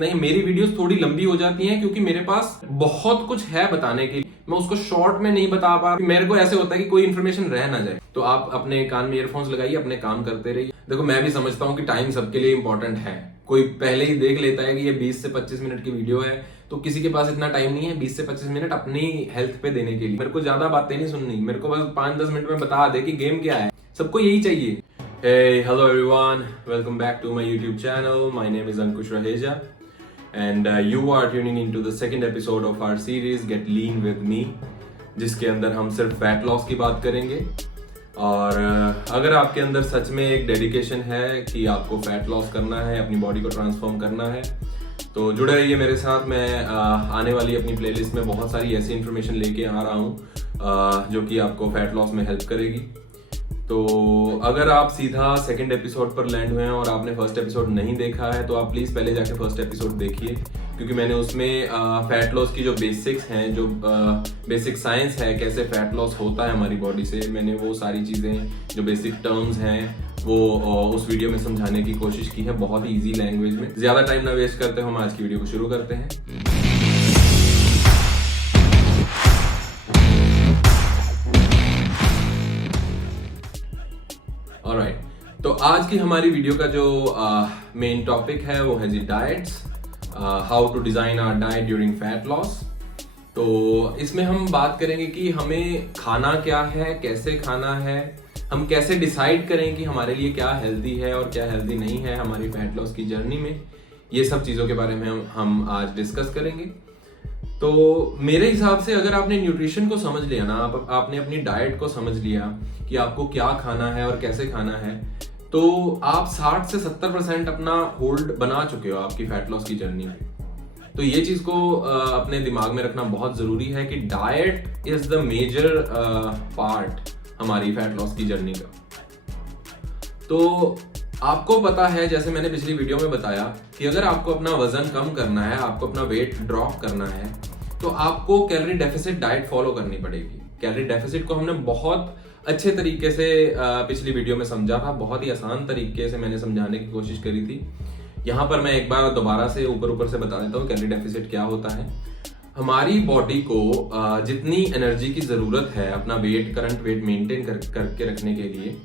नहीं, मेरी वीडियोस थोड़ी लंबी हो जाती हैं क्योंकि मेरे पास बहुत कुछ है बताने के लिए, मैं उसको शॉर्ट में नहीं बता पा। मेरे को ऐसे होता है कि कोई इन्फॉर्मेशन रह ना जाए। तो आप अपने कान में ईयरफोन्स लगाइए, अपने काम करते रहिए। देखो, मैं भी समझता हूँ कि टाइम सबके लिए इंपॉर्टेंट है। कोई पहले ही देख लेता है कि ये 20 से 25 मिनट की वीडियो है, तो किसी के पास इतना टाइम नहीं है 20 से 25 मिनट अपनी हेल्थ पे देने के लिए। मेरे को ज्यादा बातें नहीं सुननी, मेरे को बस 5-10 मिनट में बता दे कि गेम क्या है। सबको यही चाहिए। Hey, hello everyone, welcome back to my YouTube channel. My name is Ankush Raheja and you are tuning into the second episode of our series Get Lean with Me, जिसके अंदर हम सिर्फ फैट लॉस की बात करेंगे। और अगर आपके अंदर सच में एक डेडिकेशन है कि आपको फैट लॉस करना है, अपनी बॉडी को ट्रांसफॉर्म करना है, तो जुड़े रहिए मेरे साथ। मैं आने वाली अपनी प्लेलिस्ट में बहुत सारी ऐसी इन्फॉर्मेशन लेके आ रहा हूँ जो कि आपको फैट लॉस में हेल्प करेगी। तो अगर आप सीधा सेकंड एपिसोड पर लैंड हुए हैं और आपने फर्स्ट एपिसोड नहीं देखा है, तो आप प्लीज़ पहले जाके फर्स्ट एपिसोड देखिए, क्योंकि मैंने उसमें फैट लॉस की जो बेसिक्स हैं, जो बेसिक साइंस है, कैसे फैट लॉस होता है हमारी बॉडी से, मैंने वो सारी चीज़ें जो बेसिक टर्म्स हैं वो उस वीडियो में समझाने की कोशिश की है, बहुत ही ईजी लैंग्वेज में। ज़्यादा टाइम ना वेस्ट करते हम आज की वीडियो को शुरू करते हैं। ऑलराइट, तो आज की हमारी वीडियो का जो मेन टॉपिक है वो है जी diets, how to design our diet during fat loss. तो इसमें हम बात करेंगे कि हमें खाना क्या है, कैसे खाना है, हम कैसे डिसाइड करें कि हमारे लिए क्या हेल्दी है और क्या हेल्दी नहीं है हमारी फैट लॉस की जर्नी में। ये सब चीज़ों के बारे में हम आज डिस्कस करेंगे। तो मेरे हिसाब से अगर आपने न्यूट्रिशन को समझ लिया ना, आपने अपनी डाइट को समझ लिया कि आपको क्या खाना है और कैसे खाना है, तो आप 60 से 70% अपना होल्ड बना चुके हो आपकी फैट लॉस की जर्नी में। तो ये चीज को अपने दिमाग में रखना बहुत जरूरी है कि diet is the major part हमारी फैट लॉस की जर्नी का। तो आपको पता है, जैसे मैंने पिछली वीडियो में बताया, कि अगर आपको अपना वजन कम करना है, आपको अपना वेट ड्रॉप करना है, तो आपको कैलोरी डेफिसिट डाइट फॉलो करनी पड़ेगी। कैलोरी डेफिसिट को हमने बहुत अच्छे तरीके से पिछली वीडियो में समझा था, बहुत ही आसान तरीके से मैंने समझाने की कोशिश करी थी। यहाँ पर मैं एक बार दोबारा से ऊपर से बता देता हूँ कैलोरी डेफिसिट क्या होता है। हमारी बॉडी को जितनी एनर्जी की जरूरत है अपना वेट, करंट वेट मेंटेन करके रखने के लिए,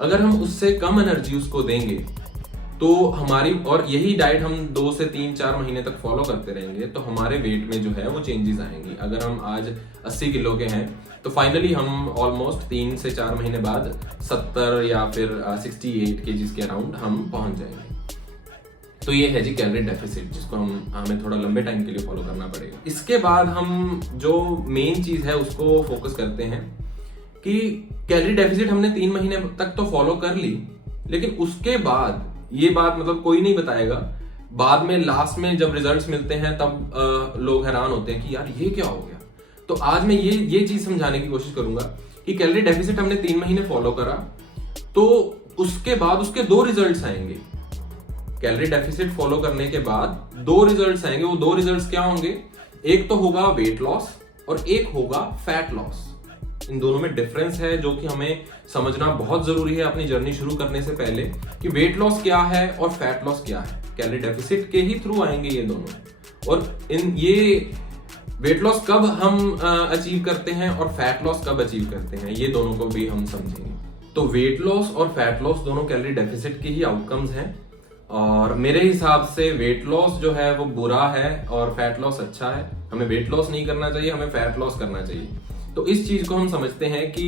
अगर हम उससे कम एनर्जी उसको देंगे तो हमारी, और यही डाइट हम 2 से 3-4 महीने तक फॉलो करते रहेंगे, तो हमारे वेट में जो है वो चेंजेस आएंगी। अगर हम आज 80 किलो के हैं तो फाइनली हम ऑलमोस्ट 3 से 4 महीने बाद 70 या फिर 68 केजीज के अराउंड हम पहुंच जाएंगे। तो ये है जी कैलोरी डेफिसिट, जिसको हमें थोड़ा लंबे टाइम के लिए फॉलो करना पड़ेगा। इसके बाद हम जो मेन चीज है उसको फोकस करते हैं कि कैलोरी डेफिसिट हमने 3 महीने तक तो फॉलो कर ली, लेकिन उसके बाद ये बात मतलब कोई नहीं बताएगा, बाद में लास्ट में जब रिजल्ट्स मिलते हैं तब लोग हैरान होते हैं कि यार ये क्या हो गया। तो आज मैं ये चीज समझाने की कोशिश करूंगा कि कैलोरी डेफिसिट हमने 3 महीने फॉलो करा, तो उसके बाद उसके 2 रिजल्ट्स आएंगे। कैलोरी डेफिसिट फॉलो करने के बाद 2 रिजल्ट्स आएंगे। वो 2 रिजल्ट्स क्या होंगे? एक तो होगा वेट लॉस और एक होगा फैट लॉस। इन दोनों में डिफरेंस है जो कि हमें समझना बहुत जरूरी है अपनी जर्नी शुरू करने से पहले, कि वेट लॉस क्या है और फैट लॉस क्या है। कैलोरी डेफिसिट के ही थ्रू आएंगे ये दोनों, और ये वेट लॉस कब हम अचीव करते हैं और फैट लॉस कब अचीव करते हैं, ये दोनों को भी हम समझेंगे। तो वेट लॉस और फैट लॉस दोनों कैलोरी डेफिसिट के ही आउटकम्स हैं, और मेरे हिसाब से वेट लॉस जो है वो बुरा है और फैट लॉस अच्छा है। हमें वेट लॉस नहीं करना चाहिए, हमें फैट लॉस करना चाहिए। तो इस चीज को हम समझते हैं कि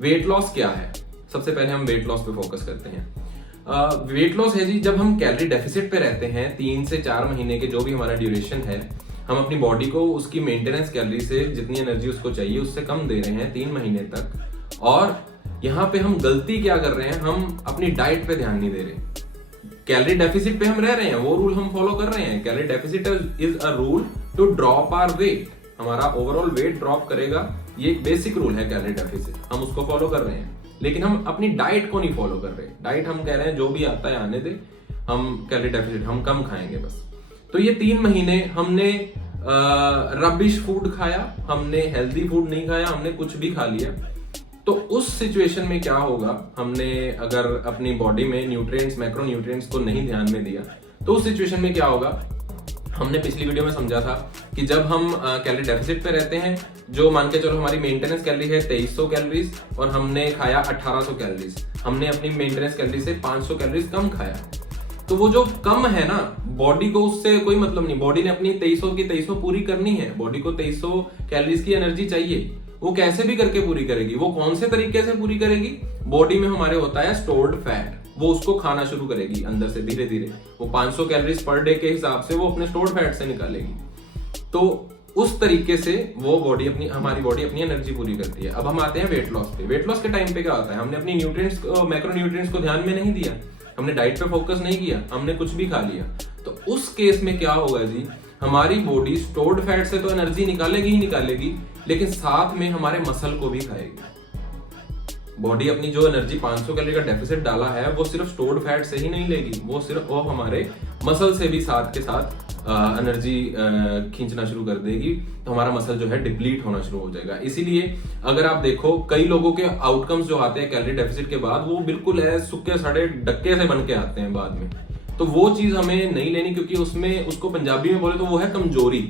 वेट लॉस क्या है। सबसे पहले हम वेट लॉस पे फोकस करते हैं। वेट लॉस है जी, जब हम कैलोरी डेफिसिट पे रहते हैं 3 से 4 महीने के, जो भी हमारा ड्यूरेशन है, हम अपनी बॉडी को उसकी मेंटेनेंस कैलोरी से जितनी एनर्जी उसको चाहिए उससे कम दे रहे हैं 3 महीने तक। और यहाँ पे हम गलती क्या कर रहे हैं, हम अपनी डाइट पे ध्यान नहीं दे रहे। कैलोरी डेफिसिट पे हम रह रहे हैं, वो रूल हम फॉलो कर रहे हैं। Calorie deficit is a rule to drop our weight, हमारा ओवरऑल वेट ड्रॉप करेगा, ये एक बेसिक रूल है कैलोरी डेफिसिट, हम उसको फॉलो कर रहे हैं। लेकिन हम अपनी डाइट को नहीं फॉलो कर रहे। डाइट हम कह रहे हैं जो भी आता है आने दे, हम कैलोरी डेफिसिट हम कम खाएंगे बस। तो ये 3 महीने हमने रबिश फूड खाया, हमने हेल्दी फूड नहीं खाया, हमने कुछ भी खा लिया। तो उस सिचुएशन में क्या होगा, हमने अगर अपनी बॉडी में न्यूट्रिएंट्स, मैक्रो न्यूट्रिएंट्स को नहीं ध्यान में दिया, तो उस सिचुएशन में क्या होगा, हमने पिछली वीडियो में समझा था कि जब हम कैलोरी डेफिसिट पे रहते हैं, जो मान के चलो हमारी मेंटेनेंस कैलोरी है 2300 कैलोरीज और हमने खाया 1800 कैलोरीज, हमने अपनी मेंटेनेंस कैलोरी से 500 कैलोरीज कम खाया, तो वो जो कम है ना, बॉडी को उससे कोई मतलब नहीं, बॉडी ने अपनी 2300 की 2300 पूरी करनी है, बॉडी को 2300 कैलोरीज की एनर्जी चाहिए, वो कैसे भी करके पूरी करेगी। वो कौन से तरीके से पूरी करेगी, बॉडी में हमारे होता है स्टोर्ड फैट, वो उसको खाना शुरू करेगी अंदर से धीरे धीरे, वो 500 कैलोरीज पर डे के हिसाब से वो अपने स्टोर्ड फैट से निकालेगी। तो उस तरीके से वो बॉडी अपनी, हमारी बॉडी अपनी एनर्जी पूरी करती है। अब हम आते हैं वेट लॉस पे। वेट लॉस के टाइम पे क्या होता है, हमने अपनी न्यूट्रिएंट्स, मैक्रो न्यूट्रिएंट्स को ध्यान में नहीं दिया, हमने डाइट पे फोकस नहीं किया, हमने कुछ भी खा लिया, तो उस केस में क्या होगा जी, हमारी बॉडी स्टोर्ड फैट से तो एनर्जी निकालेगी ही निकालेगी, लेकिन साथ में हमारे मसल को भी खाएगी। बॉडी अपनी जो एनर्जी 500 कैलोरी का डेफिसिट डाला है वो सिर्फ स्टोर्ड फैट से ही नहीं लेगी, वो सिर्फ वो हमारे मसल से भी साथ के साथ एनर्जी खींचना शुरू कर देगी, तो हमारा मसल जो है डिप्लीट होना शुरू हो जाएगा। इसीलिए अगर आप देखो कई लोगों के आउटकम्स जो आते हैं कैलोरी डेफिसिट के बाद, वो बिल्कुल है सुक्के सड़े डक्के से बन के आते हैं बाद में, तो वो चीज हमें नहीं लेनी, क्योंकि उसमें, उसको पंजाबी में बोले तो वो है कमजोरी।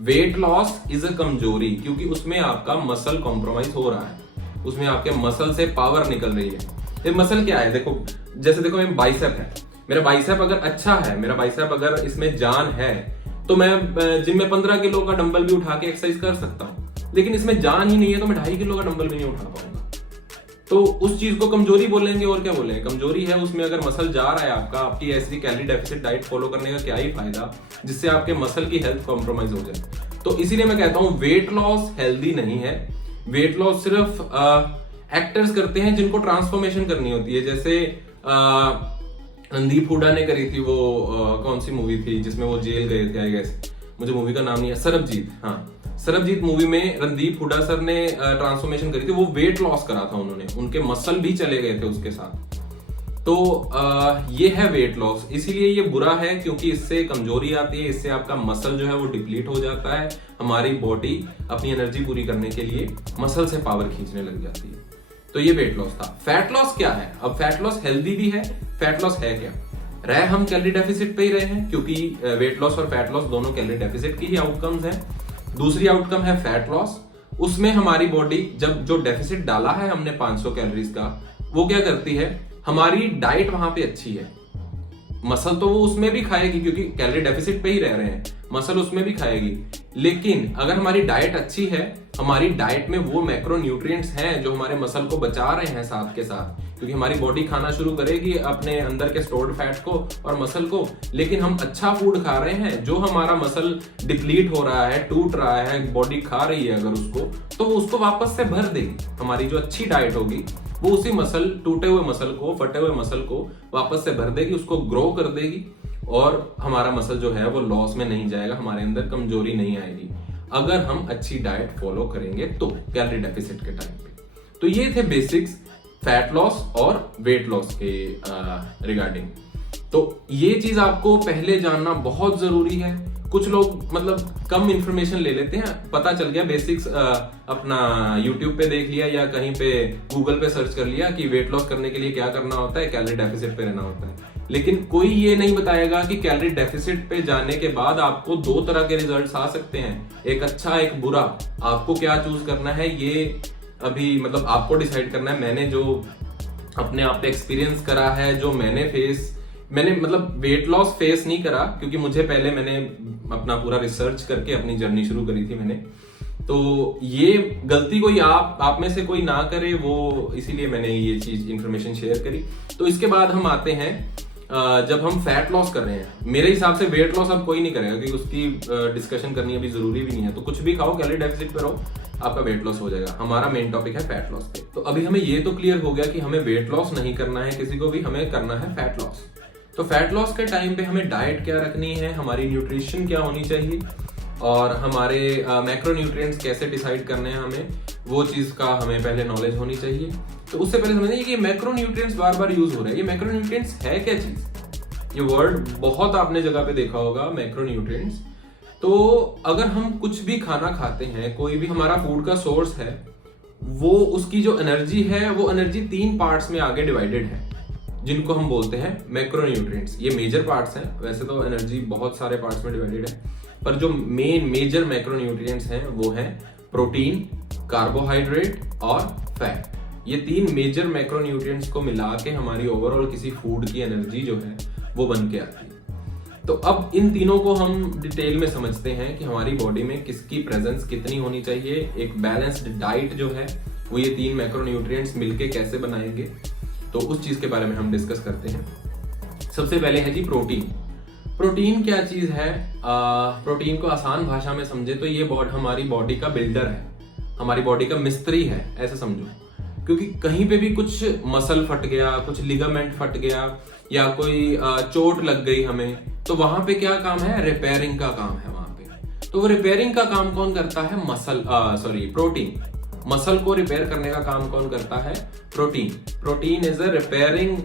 वेट लॉस इज अ कमजोरी, क्योंकि उसमें आपका मसल कॉम्प्रोमाइज हो रहा है, उसमें आपके मसल से पावर निकल रही है। ये मसल क्या है, देखो जैसे देखो मेरा बाइसेप है, मेरा बाइसेप अगर अच्छा है, मेरा बाइसेप अगर इसमें जान है, तो मैं जिम में 15 किलो का डंबल भी उठा के एक्सरसाइज कर सकता हूँ, लेकिन इसमें जान ही नहीं है तो मैं 2.5 किलो का डंबल भी नहीं उठा पाऊंगा। तो उस चीज को कमजोरी बोलेंगे, और क्या बोलेंगे, कमजोरी है। उसमें अगर मसल जा रहा है आपका, आपकी ऐसी कैलोरी डेफिसिट डाइट फॉलो करने का क्या ही फायदा जिससे आपके मसल की हेल्थ कॉम्प्रोमाइज हो जाए। तो इसीलिए मैं कहता हूँ वेट लॉस हेल्दी नहीं है। वेट लॉस सिर्फ एक्टर्स करते हैं जिनको ट्रांसफॉर्मेशन करनी होती है, जैसे रणदीप हुड्डा ने करी थी, वो कौन सी मूवी थी जिसमें वो जेल गए थे, आई गेस, मुझे मूवी का नाम नहीं है, सरबजीत, हाँ सरबजीत मूवी में रणदीप हुड्डा सर ने ट्रांसफॉर्मेशन करी थी, वो वेट लॉस करा था उन्होंने, उनके मसल भी चले गए थे उसके साथ। तो ये है वेट लॉस, इसीलिए ये बुरा है क्योंकि इससे कमजोरी आती है, इससे आपका मसल जो है वो डिप्लीट हो जाता है, हमारी बॉडी अपनी एनर्जी पूरी करने के लिए मसल से पावर खींचने लग जाती है। तो ये वेट लॉस था। फैट लॉस क्या है, अब फैट लॉस हेल्दी भी है, फैट लॉस है क्या, रहे हम कैलोरी डेफिसिट पे ही रहे हैं, क्योंकि वेट लॉस और फैट लॉस दोनों कैलोरी डेफिसिट की ही आउटकम्स हैं। दूसरी आउटकम है फैट लॉस, उसमें हमारी बॉडी जब जो डेफिसिट डाला है हमने 500 कैलोरीज का, वो क्या करती है, हमारी डाइट वहां पे अच्छी है, मसल तो वो उसमें भी खाएगी क्योंकि कैलोरी डेफिसिट पे ही रह रहे हैं, मसल उसमें भी खाएगी, लेकिन अगर हमारी डाइट अच्छी है, हमारी डाइट में वो मैक्रो न्यूट्रिएंट्स हैं जो हमारे मसल को बचा रहे हैं साथ के साथ, क्योंकि हमारी बॉडी खाना शुरू करेगी अपने अंदर के स्टोर्ड फैट को और मसल को, लेकिन हम अच्छा फूड खा रहे हैं, जो हमारा मसल डिप्लीट हो रहा है, टूट रहा है, बॉडी खा रही है अगर उसको, तो वो उसको वापस से भर देगी। हमारी जो अच्छी डाइट होगी वो उसी मसल, टूटे हुए मसल को, फटे हुए मसल को वापस से भर देगी, उसको ग्रो कर देगी, और हमारा मसल जो है वो लॉस में नहीं जाएगा, हमारे अंदर कमजोरी नहीं आएगी अगर हम अच्छी डाइट फॉलो करेंगे तो कैलोरी डेफिसिट के टाइम पे। तो ये थे बेसिक्स फैट लॉस और वेट लॉस के रिगार्डिंग। तो ये चीज आपको पहले जानना बहुत जरूरी है। कुछ लोग मतलब कम इंफॉर्मेशन ले लेते हैं, पता चल गया बेसिक्स, अपना YouTube पे देख लिया या कहीं पे गूगल पे सर्च कर लिया कि वेट लॉस करने के लिए क्या करना होता है, कैलोरी डेफिसिट पे रहना होता है, लेकिन कोई ये नहीं बताएगा कि कैलोरी डेफिसिट पे जाने के बाद आपको 2 तरह के रिजल्ट्स आ सकते हैं, एक अच्छा एक बुरा। आपको क्या चूज करना है ये अभी मतलब आपको डिसाइड करना है। मैंने जो अपने आप पे एक्सपीरियंस करा है, जो मैंने मतलब वेट लॉस फेस नहीं करा, क्योंकि मुझे पहले मैंने अपना पूरा रिसर्च करके अपनी जर्नी शुरू करी थी मैंने, तो ये गलती कोई आप में से कोई ना करे, वो इसीलिए मैंने ये चीज इंफॉर्मेशन शेयर करी। तो इसके बाद हम आते हैं जब हम फैट लॉस कर रहे हैं, मेरे हिसाब से वेट लॉस अब कोई नहीं करेगा क्योंकि उसकी डिस्कशन करनी अभी जरूरी भी नहीं है, तो कुछ भी खाओ, कैलोरी डेफिसिट पे रहो, आपका वेट लॉस हो जाएगा। हमारा मेन टॉपिक है फैट लॉस पे। तो अभी हमें ये तो क्लियर हो गया कि हमें वेट लॉस नहीं करना है किसी को भी, हमें करना है फैट लॉस। तो फैट लॉस के टाइम पे हमें डाइट क्या रखनी है, हमारी न्यूट्रिशन क्या होनी चाहिए, और हमारे मैक्रो न्यूट्रिएंट्स कैसे डिसाइड करने हैं हमें, वो चीज का हमें पहले नॉलेज होनी चाहिए। तो उससे पहले समझिए कि मैक्रो न्यूट्रिएंट्स बार बार यूज हो रहे हैं, ये मैक्रो न्यूट्रिएंट्स है क्या चीज, ये वर्ड बहुत आपने जगह पे देखा होगा मैक्रो न्यूट्रिएंट्स। तो अगर हम कुछ भी खाना खाते हैं, कोई भी हमारा फूड का सोर्स है, वो उसकी जो एनर्जी है वो एनर्जी 3 पार्ट्स में आगे डिवाइडेड है। जिनको हम बोलते हैं मैक्रोन्यूट्रिएंट्स। ये मेजर पार्ट्स हैं, वैसे तो एनर्जी बहुत सारे पार्ट्स में डिवाइडेड है, पर जो मेजर मैक्रोन्यूट्रिएंट्स हैं वो हैं प्रोटीन, कार्बोहाइड्रेट और फैट। ये 3 मेजर मैक्रोन्यूट्रिएंट्स को मिला के हमारी ओवरऑल किसी फूड की एनर्जी जो है वो बन के आती है। तो अब इन तीनों को हम डिटेल में समझते हैं कि हमारी बॉडी में किसकी प्रेजेंस कितनी होनी चाहिए। एक बैलेंस्ड डाइट जो है वो ये 3 मैक्रोन्यूट्रिएंट्स मिलके कैसे बनाएंगे, तो उस चीज के बारे में हम डिस्कस करते हैं। सबसे पहले है जी प्रोटीन। प्रोटीन क्या चीज है? प्रोटीन को आसान भाषा में समझे तो ये हमारी बॉडी का बिल्डर है, हमारी बॉडी का मिस्त्री है, ऐसे समझो। क्योंकि कहीं पे भी कुछ मसल फट गया, कुछ लिगामेंट फट गया या कोई चोट लग गई हमें, तो वहां पे क्या काम है? रिपेयरिंग का काम है वहां पे। तो वो रिपेयरिंग का काम कौन करता है? प्रोटीन। मसल को रिपेयर करने का काम कौन करता है? Protein. Protein is a repairing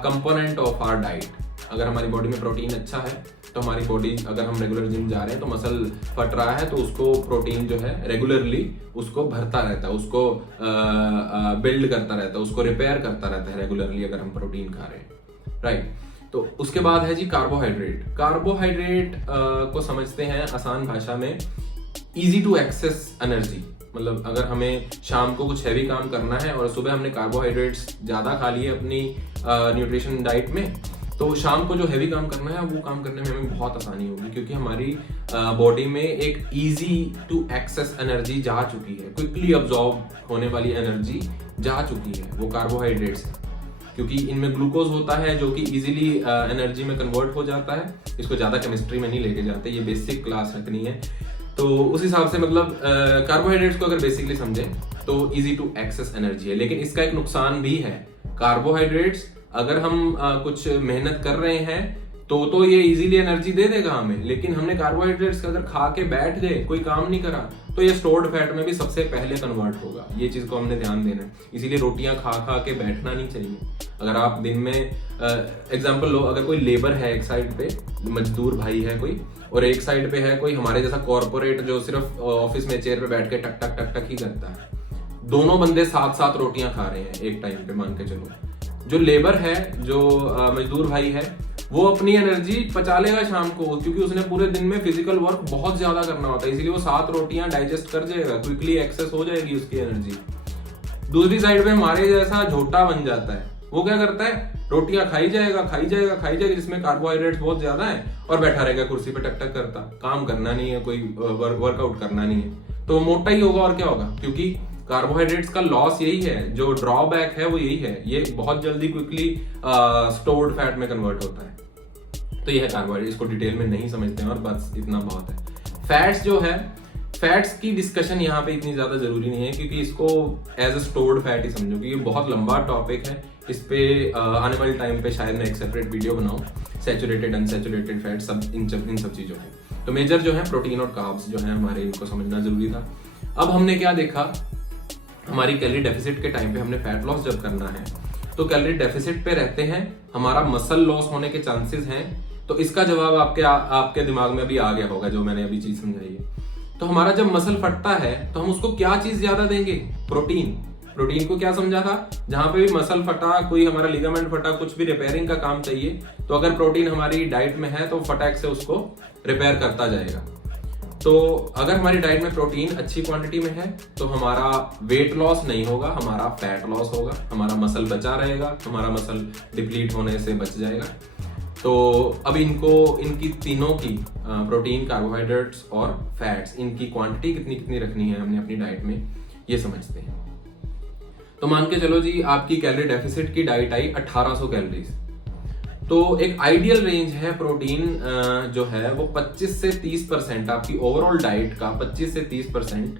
component of our diet. अगर हमारी बॉडी में प्रोटीन अच्छा है तो हमारी बॉडी, अगर हम रेगुलर जिम जा रहे हैं तो मसल फट रहा है तो उसको प्रोटीन जो है रेगुलरली उसको भरता रहता है, उसको बिल्ड करता रहता है, उसको रिपेयर करता रहता है रेगुलरली अगर हम प्रोटीन खा रहे हैं, राइट। तो उसके बाद है जी कार्बोहाइड्रेट। कार्बोहाइड्रेट को समझते हैं आसान भाषा में इजी टू एक्सेस एनर्जी। मतलब अगर हमें शाम को कुछ हैवी काम करना है और सुबह हमने कार्बोहाइड्रेट्स ज़्यादा खा लिए अपनी न्यूट्रिशन डाइट में, तो शाम को जो हैवी काम करना है वो काम करने में हमें बहुत आसानी होगी, क्योंकि हमारी बॉडी में एक इजी टू एक्सेस एनर्जी जा चुकी है, क्विकली अब्जॉर्ब होने वाली एनर्जी जा चुकी है, वो कार्बोहाइड्रेट्स है। क्योंकि इनमें ग्लूकोज होता है जो कि इजीली एनर्जी में कन्वर्ट हो जाता है। इसको ज़्यादा केमिस्ट्री में नहीं लेके जाते, ये बेसिक क्लास रखनी है। तो उस हिसाब से मतलब कार्बोहाइड्रेट्स को अगर बेसिकली समझे तो इजी टू एक्सेस एनर्जी है। लेकिन इसका एक नुकसान भी है। कार्बोहाइड्रेट्स अगर हम कुछ मेहनत कर रहे हैं तो ये इजीली एनर्जी दे देगा हमें, लेकिन हमने कार्बोहाइड्रेट्स अगर खा के बैठ गए, कोई काम नहीं करा, तो ये स्टोर्ड फैट में भी सबसे पहले कन्वर्ट होगा। ये चीज को हमने ध्यान देना है। इसीलिए रोटियां खा खा के बैठना नहीं चाहिए। अगर आप दिन में एग्जांपल लो, अगर कोई लेबर है, एक साइड पे मजदूर भाई है कोई, और एक साइड पे है कोई हमारे जैसा कॉर्पोरेट जो सिर्फ ऑफिस में चेयर पे बैठ के टक टक टक टक ही करता है। दोनों बंदे साथ साथ रोटियां खा रहे हैं एक टाइम पे, मान के चलो। जो लेबर है, जो मजदूर भाई है, वो अपनी एनर्जी पचा लेगा शाम को, क्योंकि उसने पूरे दिन में फिजिकल वर्क बहुत ज्यादा करना होता है, इसलिए वो 7 रोटियां डाइजेस्ट कर जाएगा, क्विकली एक्सेस हो जाएगी उसकी एनर्जी। दूसरी साइड पे हमारे जैसा झोटा बन जाता है, वो क्या करता है? रोटियां खाई जाएगा खाई जाएगा खाई जाएगा, जिसमें कार्बोहाइड्रेट्स बहुत ज्यादा है, और बैठा रहेगा कुर्सी पे टक टक करता। काम करना नहीं है, कोई वर्कआउट करना नहीं है, तो मोटा ही होगा। और क्या होगा? क्योंकि कार्बोहाइड्रेट्स का लॉस यही है, जो ड्रॉबैक है वो यही है, ये बहुत जल्दी क्विकली स्टोर्ड फैट में कन्वर्ट होता है। तो ये है कार्बोहाइड्रेट, इसको डिटेल में नहीं समझते हैं और बस इतना बहुत है। फैट्स जो है, फैट्स की डिस्कशन यहाँ पे इतनी ज्यादा जरूरी नहीं है, क्योंकि इसको एज अ स्टोर्ड फैट ही समझो, क्योंकि ये बहुत लंबा टॉपिक है। इस पे आने वाले टाइम पे शायद मैं एक सेपरेट वीडियो बनाऊं, सैचुरेटेड अनसैचुरेटेड फैट, सब इन सब चीजों पे। तो मेजर जो है प्रोटीन और कार्ब्स जो है हमारे, इनको समझना जरूरी था। अब हमने क्या देखा, हमारी कैलोरी डेफिसिट के टाइम पे हमने फैट लॉस जब करना है तो कैलोरी डेफिसिट पे रहते हैं, हमारा मसल लॉस होने के चांसेस हैं। तो इसका जवाब आपके दिमाग में अभी आ गया होगा, जो मैंने अभी चीज समझाई है। तो हमारा जब मसल फटता है तो हम उसको क्या चीज ज्यादा देंगे? प्रोटीन। प्रोटीन को क्या समझा था? जहां पे भी मसल फटा, कोई हमारा लिगामेंट फटा, कुछ भी रिपेयरिंग का काम चाहिए, तो अगर प्रोटीन हमारी डाइट में है तो फटाक से उसको रिपेयर करता जाएगा। तो अगर हमारी डाइट में प्रोटीन अच्छी क्वांटिटी में है तो हमारा वेट लॉस नहीं होगा, हमारा फैट लॉस होगा, हमारा मसल बचा रहेगा, हमारा मसल डिप्लीट होने से बच जाएगा। तो अब इनकी तीनों की प्रोटीन, कार्बोहाइड्रेट्स और फैट्स, इनकी क्वांटिटी कितनी कितनी रखनी है हमने अपनी डाइट में, ये समझते हैं। तो मान के चलो जी, आपकी कैलोरी डेफिसिट की डाइट आई 1800 कैलोरीज। तो एक आइडियल रेंज है प्रोटीन जो है वो 25 से 30%, आपकी ओवरऑल डाइट का 25 से 30%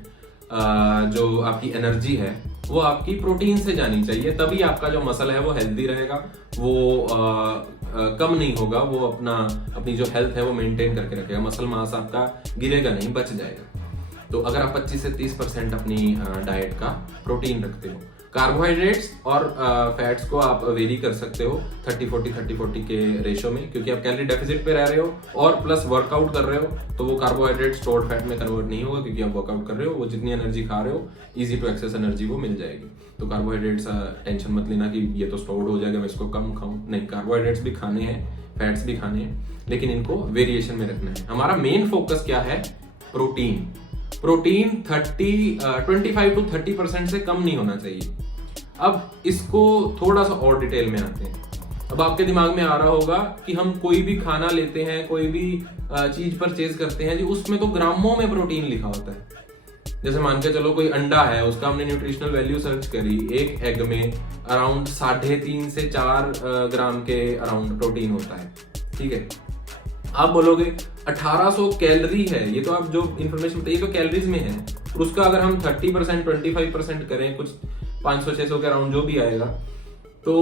जो आपकी एनर्जी है वो आपकी प्रोटीन से जानी चाहिए। तभी आपका जो मसल है वो हेल्दी रहेगा, वो कम नहीं होगा, वो अपनी जो हेल्थ है वो मेंटेन करके रखेगा, मसल मास आपका गिरेगा नहीं, बच जाएगा। तो अगर आप 25 से 30% अपनी डाइट का प्रोटीन रखते हो, कार्बोहाइड्रेट्स और फैट्स को आप वेरी कर सकते हो 30-40 के रेशो में, क्योंकि आप कैलोरी डेफिसिट पे रह रहे हो और प्लस वर्कआउट कर रहे हो, तो वो कार्बोहाइड्रेट स्टोर्ड फैट में कन्वर्ट नहीं होगा, क्योंकि आप वर्कआउट कर रहे हो, वो जितनी एनर्जी खा रहे हो इजी टू एक्सेस एनर्जी वो मिल जाएगी। तो कार्बोहाइड्रेट्स टेंशन मत लेना कि ये तो स्टोर्ड हो जाएगा, मैं इसको कम खाऊं, नहीं, कार्बोहाइड्रेट्स भी खाने हैं, फैट्स भी खाने हैं, लेकिन इनको वेरिएशन में रखना है। हमारा मेन फोकस क्या है? प्रोटीन 25-30% से कम नहीं होना चाहिए। अब इसको थोड़ा सा और डिटेल में आते हैं। अब आपके दिमाग में आ रहा होगा कि हम कोई भी खाना लेते हैं, कोई भी चीज परचेज करते हैं जी, उसमें तो ग्रामों में प्रोटीन लिखा होता है। जैसे मान के चलो कोई अंडा है, उसका हमने न्यूट्रिशनल वैल्यू सर्च करी, एक एग में अराउंड 3.5 से 4 ग्राम के अराउंड प्रोटीन होता है, ठीक है। आप बोलोगे 1800 कैलोरी है, ये तो आप जो इन्फॉर्मेशन बताइए तो कैलोरीज में है, और उसका अगर हम 30% 25% करें, कुछ 500-600 के अराउंड जो भी आएगा, तो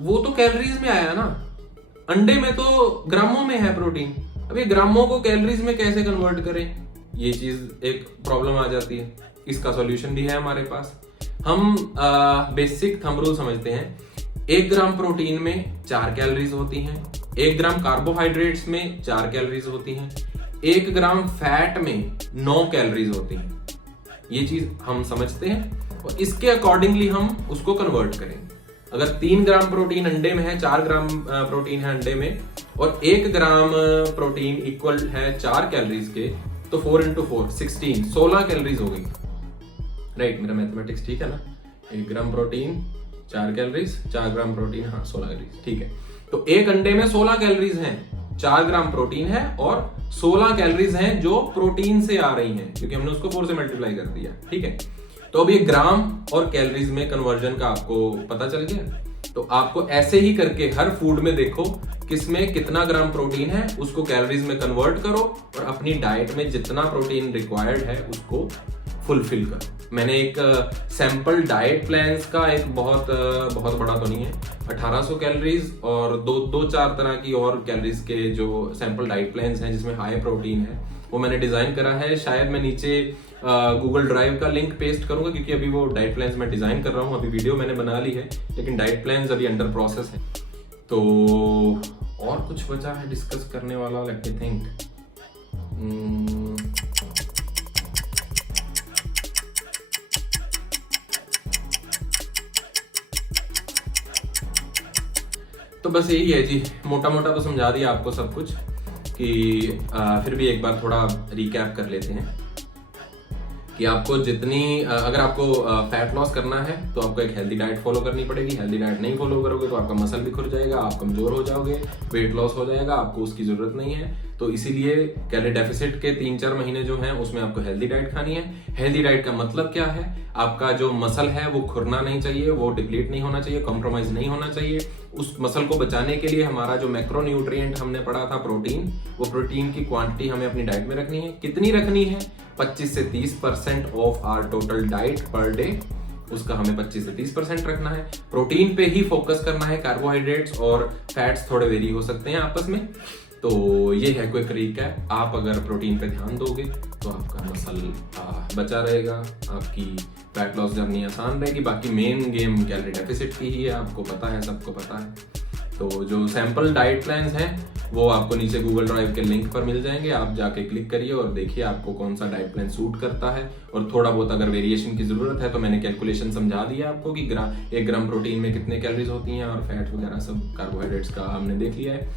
वो तो कैलोरीज में आया ना। अंडे में तो ग्रामों में है प्रोटीन, अब ये ग्रामों को कैलोरीज में कैसे कन्वर्ट करें, ये चीज एक प्रॉब्लम आ जाती है। इसका सॉल्यूशन भी है हमारे पास। हम बेसिक थंब रूल समझते हैं। 1 ग्राम प्रोटीन में 4 कैलोरीज होती हैं, 1 ग्राम कार्बोहाइड्रेट्स में 4 कैलोरीज होती हैं, 1 ग्राम फैट में 9 कैलोरीज होती हैं। ये चीज हम समझते हैं और इसके अकॉर्डिंगली हम उसको कन्वर्ट करेंगे। अगर 3 ग्राम प्रोटीन अंडे में है, 4 ग्राम प्रोटीन है अंडे में, और 1 ग्राम प्रोटीन इक्वल है 4 कैलोरीज के, तो 4 into 4 16 कैलोरीज हो गई, राइट। मेरा मैथमेटिक्स ठीक है ना? 1 gram protein 4 calories, 4 gram protein, हाँ 16 कैलोरीज, ठीक है। तो एक अंडे में 16 कैलोरीज हैं, 4 ग्राम प्रोटीन है और 16 कैलोरीज हैं जो प्रोटीन से आ रही हैं, क्योंकि हमने उसको 4 से मल्टीप्लाई कर दिया, ठीक है। तो अब ये ग्राम और कैलोरीज में कन्वर्जन का आपको पता चल गया। तो आपको ऐसे ही करके हर फूड में देखो किसमें कितना ग्राम प्रोटीन है, उसको कैलोरीज में कन्वर्ट करो और अपनी डाइट में जितना प्रोटीन रिक्वायर्ड है उसको फुलफिल करो। मैंने एक सैंपल डाइट प्लान्स का एक बहुत बड़ा तो नहीं है, 1800 कैलोरीज और 2-4 तरह की और कैलोरीज के जो सैंपल डाइट प्लान्स हैं जिसमें हाई प्रोटीन है, वो मैंने डिजाइन करा है। शायद मैं नीचे गूगल ड्राइव का लिंक पेस्ट करूंगा, क्योंकि अभी वो डाइट प्लान्स मैं डिजाइन कर रहा हूँ। अभी वीडियो मैंने बना ली है, लेकिन डाइट प्लान्स अभी अंडर प्रोसेस है। तो और कुछ बचा है डिस्कस करने वाला? Let me think. तो बस यही है जी, मोटा मोटा तो समझा दिया आपको सब कुछ, कि फिर भी एक बार थोड़ा रिकैप कर लेते हैं कि आपको जितनी अगर आपको फैट लॉस करना है तो आपको एक हेल्दी डाइट फॉलो करनी पड़ेगी। हेल्दी डाइट नहीं फॉलो करोगे तो आपका मसल भी खुर जाएगा, आप कमजोर हो जाओगे, वेट लॉस हो जाएगा, आपको उसकी जरूरत नहीं है। तो इसीलिए कैलोरी डेफिसिट के 3-4 महीने जो हैं उसमें आपको हेल्दी डाइट खानी है। हेल्दी डाइट का मतलब क्या है? आपका जो मसल है वो खुरना नहीं चाहिए, वो डिप्लीट नहीं होना चाहिए, कॉम्प्रोमाइज नहीं होना चाहिए। उस मसल को बचाने के लिए हमारा जो मैक्रोन्यूट्रिएंट हमने पढ़ा था प्रोटीन, वो प्रोटीन की क्वांटिटी हमें अपनी डाइट में रखनी है। कितनी रखनी है? 25 से 30% of our total diet per day, उसका हमें 25 से 30% रखना है। प्रोटीन पे ही फोकस करना है, कार्बोहाइड्रेट्स और फैट्स थोड़े वेरी हो सकते हैं आपस में। तो ये है क्विक रिकैप। आप अगर प्रोटीन पे ध्यान दोगे तो आपका मसल बचा रहेगा, आपकी फैट लॉस जर्नी आसान रहेगी। बाकी मेन गेम कैलोरी डेफिसिट की ही है, आपको पता है, सबको पता है। तो जो सैंपल डाइट प्लान्स हैं वो आपको नीचे गूगल ड्राइव के लिंक पर मिल जाएंगे, आप जाके क्लिक करिए और देखिए आपको कौन सा डाइट प्लान सूट करता है। और थोड़ा बहुत अगर वेरिएशन की जरूरत है तो मैंने कैलकुलेशन समझा दिया आपको कि 1 ग्राम प्रोटीन में कितने कैलोरीज होती हैं, और फैट वगैरह सब कार्बोहाइड्रेट्स का हमने देख लिया है।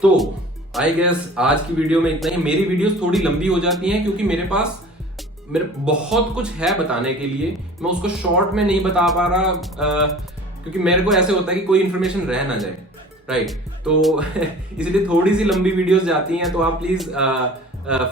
तो आई गेस आज की वीडियो में इतना ही। मेरी वीडियोस थोड़ी लंबी हो जाती हैं क्योंकि मेरे बहुत कुछ है बताने के लिए, मैं उसको शॉर्ट में नहीं बता पा रहा, क्योंकि मेरे को ऐसे होता है कि कोई इन्फॉर्मेशन रह ना जाए, राइट। तो इसलिए थोड़ी सी लंबी वीडियोस जाती हैं, तो आप प्लीज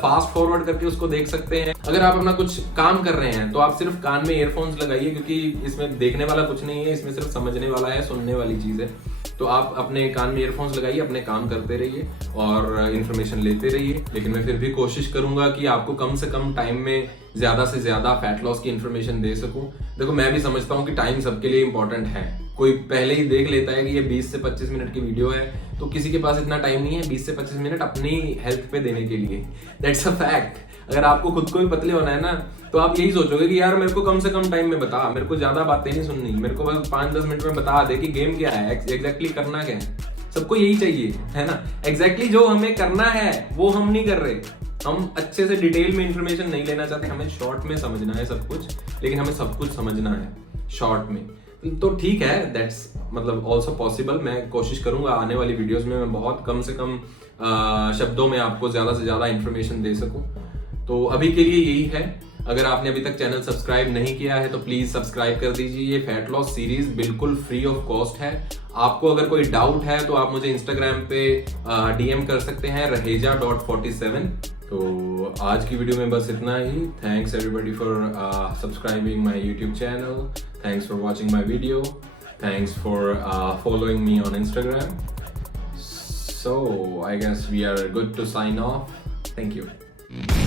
फास्ट फॉरवर्ड करके उसको देख सकते हैं। अगर आप अपना कुछ काम कर रहे हैं तो आप सिर्फ कान में ईयरफोन्स लगाइए, क्योंकि इसमें देखने वाला कुछ नहीं है, इसमें सिर्फ समझने वाला है, सुनने वाली चीज है। तो आप अपने कान में ईयरफोन्स लगाइए, अपने काम करते रहिए और इन्फॉर्मेशन लेते रहिए। लेकिन मैं फिर भी कोशिश करूंगा कि आपको कम से कम टाइम में ज्यादा से ज्यादा फैट लॉस की इन्फॉर्मेशन दे सकूं। देखो, मैं भी समझता हूं कि टाइम सबके लिए इंपॉर्टेंट है, कोई पहले ही देख लेता है कि ये 20 से 25 मिनट की वीडियो है, तो किसी के पास इतना टाइम नहीं है 20 से 25 मिनट अपनी हेल्थ पे देने के लिए। That's a fact. अगर आपको खुद को भी पतले होना है ना, तो आप यही सोचोगे कि यार मेरे को कम से कम टाइम में बता, मेरे को ज्यादा बातें नहीं सुननी, मेरे को बस 5-10 मिनट में बता दे कि गेम क्या है, एग्जैक्टली करना क्या है। सबको यही चाहिए, है ना। एग्जैक्टली जो हमें करना है वो हम नहीं कर रहे। हम अच्छे से डिटेल में इंफॉर्मेशन नहीं लेना चाहते, हमें शॉर्ट में समझना है सब कुछ, लेकिन हमें सब कुछ समझना है शॉर्ट में। तो ठीक है, दैट्स मतलब ऑल्सो पॉसिबल। मैं कोशिश करूंगा आने वाली वीडियोस में मैं बहुत कम से कम शब्दों में आपको ज्यादा से ज्यादा इंफॉर्मेशन दे सकूं। तो अभी के लिए यही है। अगर आपने अभी तक चैनल सब्सक्राइब नहीं किया है तो प्लीज सब्सक्राइब कर दीजिए। ये फैट लॉस सीरीज बिल्कुल फ्री ऑफ कॉस्ट है। आपको अगर कोई डाउट है तो आप मुझे इंस्टाग्राम पे DM कर सकते हैं raheja.47। तो आज की वीडियो में बस इतना ही। Thanks everybody for subscribing my YouTube channel, thanks for watching my video, thanks for following me on Instagram. So I guess we are good to sign off. Thank you.